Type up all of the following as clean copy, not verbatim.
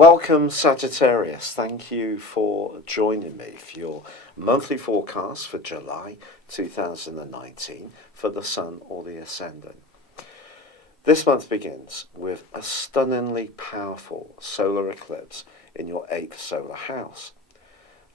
Welcome, Sagittarius. Thank you for joining me for your monthly forecast for July 2019 for the Sun or the Ascendant. This month begins with a stunningly powerful solar eclipse in your 8th solar house.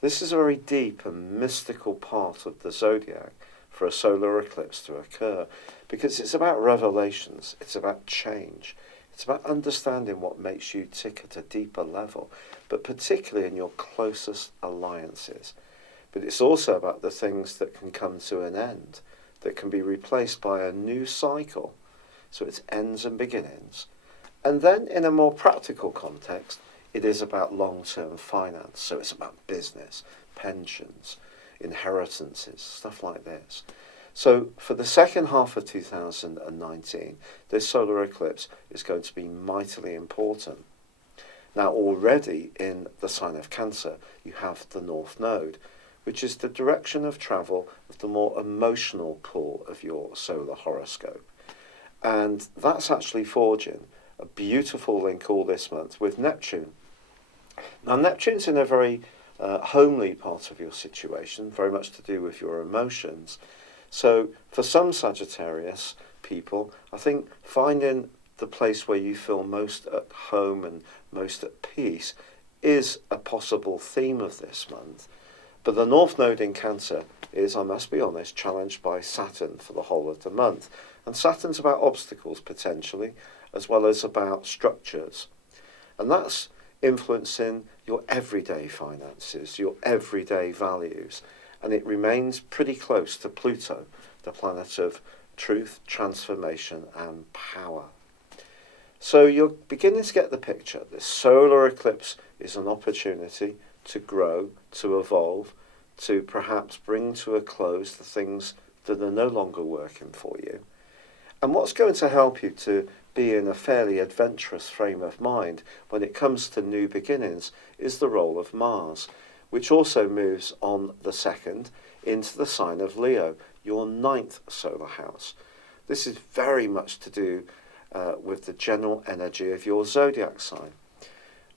This is a very deep and mystical part of the Zodiac for a solar eclipse to occur because it's about revelations, it's about change. It's about understanding what makes you tick at a deeper level, but particularly in your closest alliances. But it's also about the things that can come to an end, that can be replaced by a new cycle. So it's ends and beginnings. And then in a more practical context, it is about long-term finance. So it's about business, pensions, inheritances, stuff like this. So for the second half of 2019, this solar eclipse is going to be mightily important. Now already in the sign of Cancer, you have the North Node, which is the direction of travel of the more emotional core of your solar horoscope. And that's actually forging a beautiful link all this month with Neptune. Now Neptune's in a very homely part of your situation, very much to do with your emotions. So for some Sagittarius people, I think finding the place where you feel most at home and most at peace is a possible theme of this month. But the North Node in Cancer is, I must be honest, challenged by Saturn for the whole of the month. And Saturn's about obstacles potentially, as well as about structures. And that's influencing your everyday finances, your everyday values. And it remains pretty close to Pluto, the planet of truth, transformation and power. So you're beginning to get the picture. This solar eclipse is an opportunity to grow, to evolve, to perhaps bring to a close the things that are no longer working for you. And what's going to help you to be in a fairly adventurous frame of mind when it comes to new beginnings is the role of Mars, which also moves on the 2nd into the sign of Leo, your 9th solar house. This is very much to do with the general energy of your zodiac sign.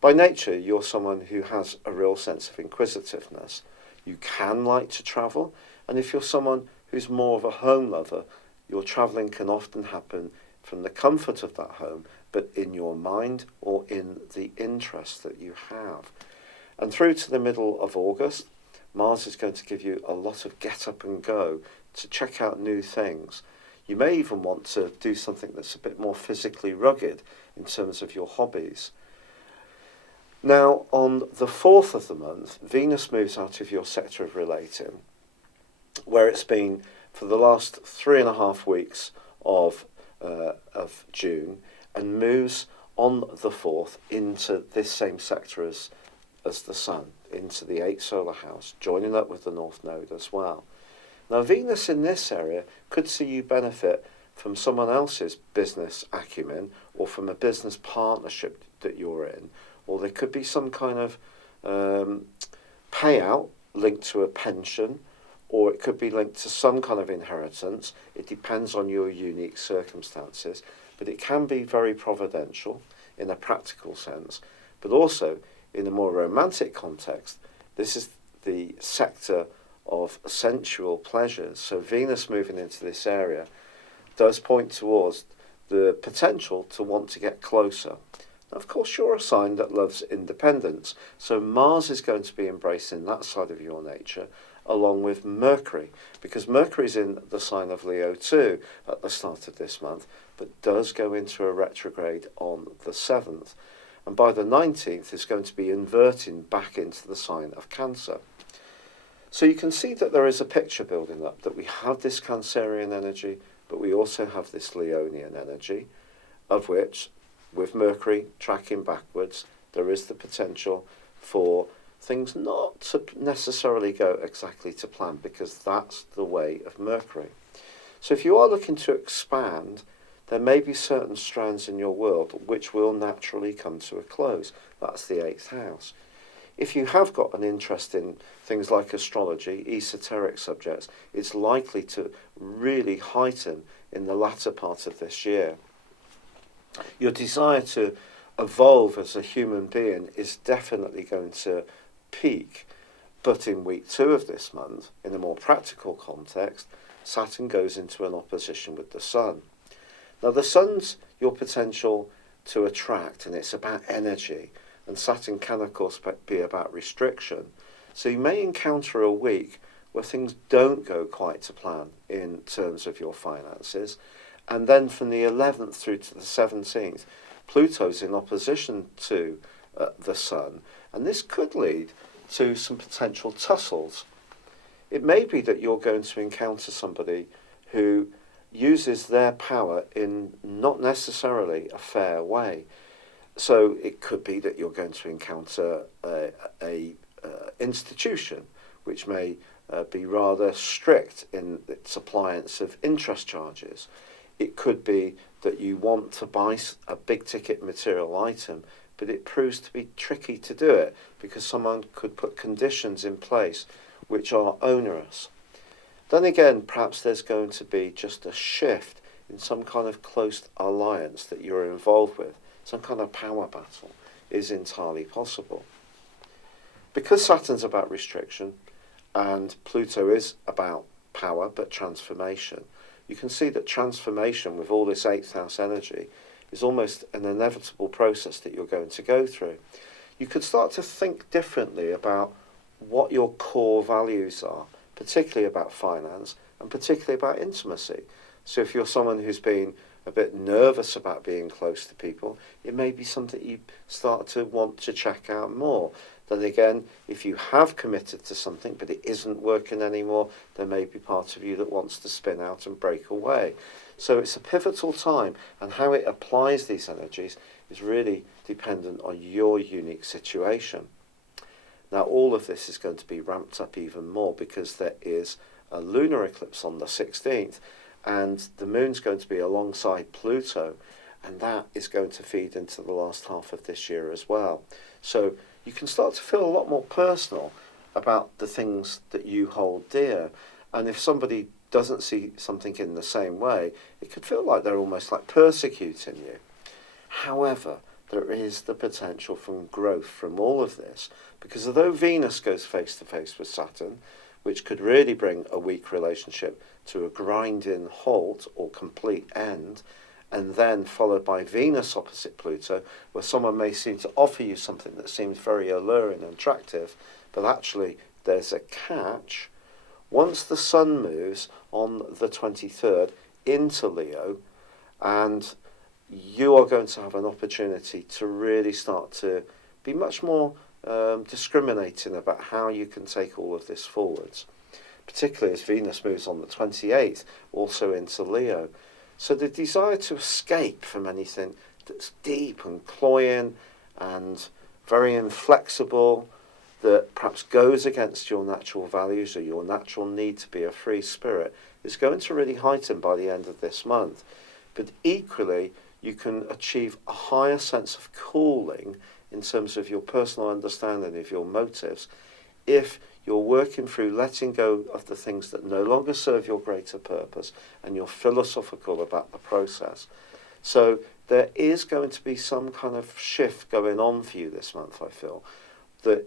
By nature, you're someone who has a real sense of inquisitiveness. You can like to travel, and if you're someone who's more of a home lover, your travelling can often happen from the comfort of that home, but in your mind or in the interest that you have. And through to the middle of August, Mars is going to give you a lot of get up and go to check out new things. You may even want to do something that's a bit more physically rugged in terms of your hobbies. Now, on the 4th of the month, Venus moves out of your sector of relating, where it's been for the last 3.5 weeks of June, and moves on the 4th into this same sector as the Sun, into the 8th solar house, joining up with the North Node as well. Now Venus in this area could see you benefit from someone else's business acumen or from a business partnership that you're in, or there could be some kind of payout linked to a pension, or it could be linked to some kind of inheritance. It depends on your unique circumstances, but it can be very providential in a practical sense, but also in a more romantic context. This is the sector of sensual pleasures. So Venus moving into this area does point towards the potential to want to get closer. Now, of course, you're a sign that loves independence. So Mars is going to be embracing that side of your nature, along with Mercury, because Mercury's in the sign of Leo too at the start of this month, but does go into a retrograde on the 7th. And by the 19th, it's going to be inverting back into the sign of Cancer. So you can see that there is a picture building up, that we have this Cancerian energy, but we also have this Leonian energy, of which, with Mercury tracking backwards, there is the potential for things not to necessarily go exactly to plan, because that's the way of Mercury. So if you are looking to expand, there may be certain strands in your world which will naturally come to a close. That's the 8th house. If you have got an interest in things like astrology, esoteric subjects, it's likely to really heighten in the latter part of this year. Your desire to evolve as a human being is definitely going to peak. But in week 2 of this month, in a more practical context, Saturn goes into an opposition with the Sun. Now, the Sun's your potential to attract, and it's about energy. And Saturn can, of course, be about restriction. So you may encounter a week where things don't go quite to plan in terms of your finances. And then from the 11th through to the 17th, Pluto's in opposition to the Sun. And this could lead to some potential tussles. It may be that you're going to encounter somebody who uses their power in not necessarily a fair way. So it could be that you're going to encounter a institution which may be rather strict in its appliance of interest charges. It could be that you want to buy a big ticket material item, but it proves to be tricky to do it because someone could put conditions in place which are onerous. Then again, perhaps there's going to be just a shift in some kind of close alliance that you're involved with. Some kind of power battle is entirely possible. Because Saturn's about restriction and Pluto is about power but transformation, you can see that transformation with all this 8th house energy is almost an inevitable process that you're going to go through. You could start to think differently about what your core values are, particularly about finance and particularly about intimacy. So if you're someone who's been a bit nervous about being close to people, it may be something you start to want to check out more. Then again, if you have committed to something but it isn't working anymore, there may be part of you that wants to spin out and break away. So it's a pivotal time, and how it applies these energies is really dependent on your unique situation. Now, all of this is going to be ramped up even more because there is a lunar eclipse on the 16th, and the moon's going to be alongside Pluto, and that is going to feed into the last half of this year as well. So you can start to feel a lot more personal about the things that you hold dear. And if somebody doesn't see something in the same way, it could feel like they're almost like persecuting you. However, there is the potential from growth from all of this, because although Venus goes face to face with Saturn, which could really bring a weak relationship to a grinding halt or complete end, and then followed by Venus opposite Pluto, where someone may seem to offer you something that seems very alluring and attractive, but actually there's a catch. Once the Sun moves on the 23rd into Leo, and you are going to have an opportunity to really start to be much more discriminating about how you can take all of this forwards, particularly as Venus moves on the 28th also into Leo. So the desire to escape from anything that's deep and cloying and very inflexible, that perhaps goes against your natural values or your natural need to be a free spirit, is going to really heighten by the end of this month. But equally, you can achieve a higher sense of cooling in terms of your personal understanding of your motives if you're working through letting go of the things that no longer serve your greater purpose and you're philosophical about the process. So there is going to be some kind of shift going on for you this month, I feel, that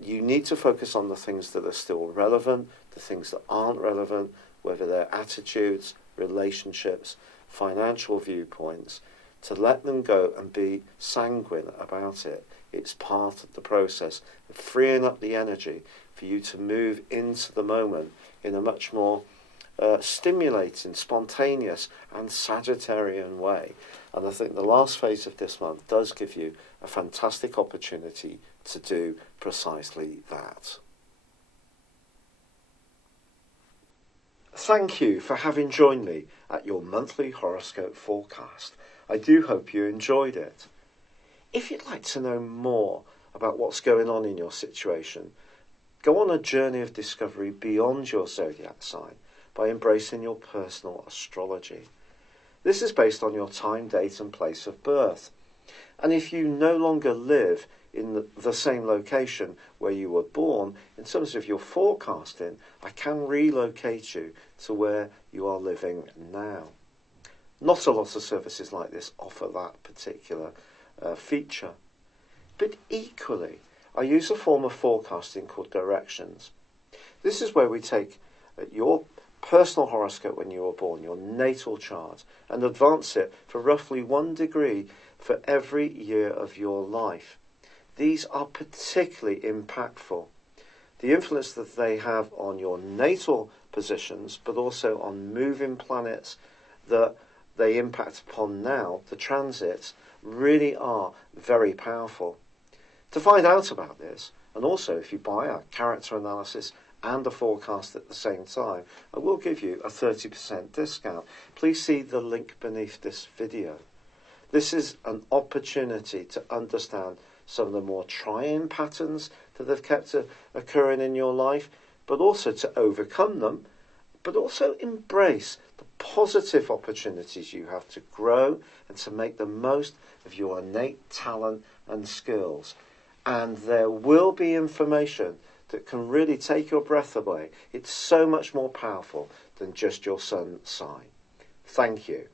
you need to focus on the things that are still relevant, the things that aren't relevant, whether they're attitudes, relationships, financial viewpoints, to let them go and be sanguine about it. It's part of the process of freeing up the energy for you to move into the moment in a much more stimulating, spontaneous and Sagittarian way. And I think the last phase of this month does give you a fantastic opportunity to do precisely that. Thank you for having joined me at your monthly horoscope forecast. I do hope you enjoyed it. If you'd like to know more about what's going on in your situation, go on a journey of discovery beyond your zodiac sign by embracing your personal astrology. This is based on your time, date and place of birth. And if you no longer live in the same location where you were born, in terms of your forecasting, I can relocate you to where you are living now. Not a lot of services like this offer that particular feature. But equally, I use a form of forecasting called directions. This is where we take your personal horoscope when you were born, your natal chart, and advance it for roughly 1 degree for every year of your life. These are particularly impactful. The influence that they have on your natal positions, but also on moving planets that they impact upon now, the transits, really are very powerful. To find out about this, and also if you buy a character analysis and a forecast at the same time, I will give you a 30% discount. Please see the link beneath this video. This is an opportunity to understand some of the more trying patterns that have kept occurring in your life, but also to overcome them, but also embrace the positive opportunities you have to grow and to make the most of your innate talent and skills. And there will be information that can really take your breath away. It's so much more powerful than just your sun sign. Thank you.